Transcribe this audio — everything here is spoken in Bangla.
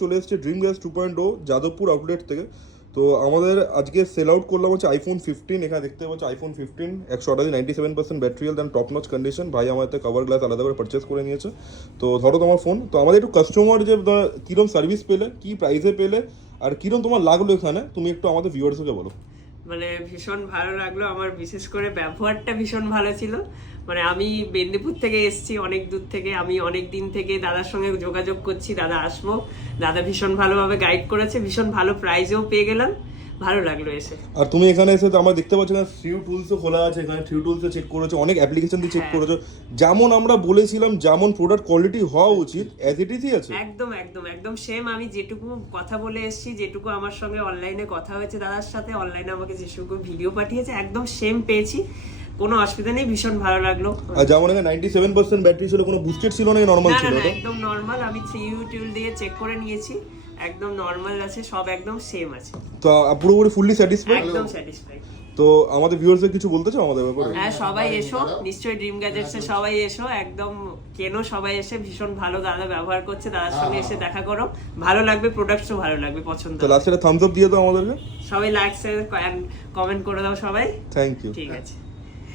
চলে এসেছে ড্রিম গ্যাস 2.0 যাদবপুর আউটলেট থেকে। তো আমাদের আজকে সেল আউট করলাম হচ্ছে আইফোন 15। এখানে দেখতে পাচ্ছ iPhone 15 198% battery health and top notch condition. ভাই আমাদের কভার গ্লাস আলাদা করে পারচেস করে নিয়েছে। তো ধরো তোমার ফোন, তো আমাদের একটু কাস্টমার যে কিরম সার্ভিস পেলে, কি প্রাইসে পেলে, আর কিরম তোমার লাগলো এখানে, তুমি একটু আমাদের ভিউয়ার্সকে বলো। মানে ভীষণ ভালো লাগলো আমার, বিশেষ করে ব্যবহারটা ভীষণ ভালো ছিল। মানে আমি মেদিনীপুর থেকে এসেছি, অনেক দূর থেকে, আমি অনেক দিন থেকে দাদার সঙ্গে যোগাযোগ করছি, দাদা আসবো, দাদা ভীষণ ভালোভাবে গাইড করেছে, ভীষণ ভালো প্রাইজেও পেয়ে গেলাম, ভালো লাগলো এসে। আর তুমি এখানে এসে তো আমরা দেখতে পাচ্ছি না থ্রি টুলসও খোলা আছে, এখানে থ্রি টুলসে চেক করেছো, অনেক অ্যাপ্লিকেশন দিয়ে চেক করেছো, যেমন আমরা বলেছিলাম যেমন প্রোডাক্ট কোয়ালিটি হওয়া উচিত অ্যাজ ইট ইজই আছে। একদম একদম একদম সেম আমি যেটুকু কথা বলে এসেছি, যেটুকু আমার সঙ্গে অনলাইনে কথা হয়েছে দাদার সাথে, অনলাইনে আমাকে যেটুকু ভিডিও পাঠিয়েছে একদম সেম পেয়েছি, কোনো অসুবিধা নেই, ভীষণ ভালো লাগলো। আর যেমন এখানে 97% ব্যাটারি ছিল, কোনো বুস্টেড ছিল না, নরমাল ছিল। না, একদম নরমাল, আমি 3U টিউল দিয়ে চেক করে নিয়েছি, একদম নরমাল আছে, সব একদম সেম আছে। তো পুরোপুরি ফুললি স্যাটিসফাইড? একদম স্যাটিসফাইড। তো আমাদের ভিউয়ার্সদের কিছু বলতে চাও আমাদের ব্যাপারে? হ্যাঁ, সবাই এসো, নিশ্চয়ই ড্রিম গ্যাজেটস এ সবাই এসো, একদম কেনো, সবাই এসে, ভীষণ ভালো দাদা ব্যবহার করছে, দাদার সঙ্গে এসে দেখা করো, ভালো লাগবে, প্রোডাক্টসও ভালো লাগবে, পছন্দ তো লাস্টে থামস আপ দিয়ে দাও আমাদেরকে। সবাই লাইক শেয়ার কমেন্ট করে দাও সবাই। Thank you. ঠিক আছে।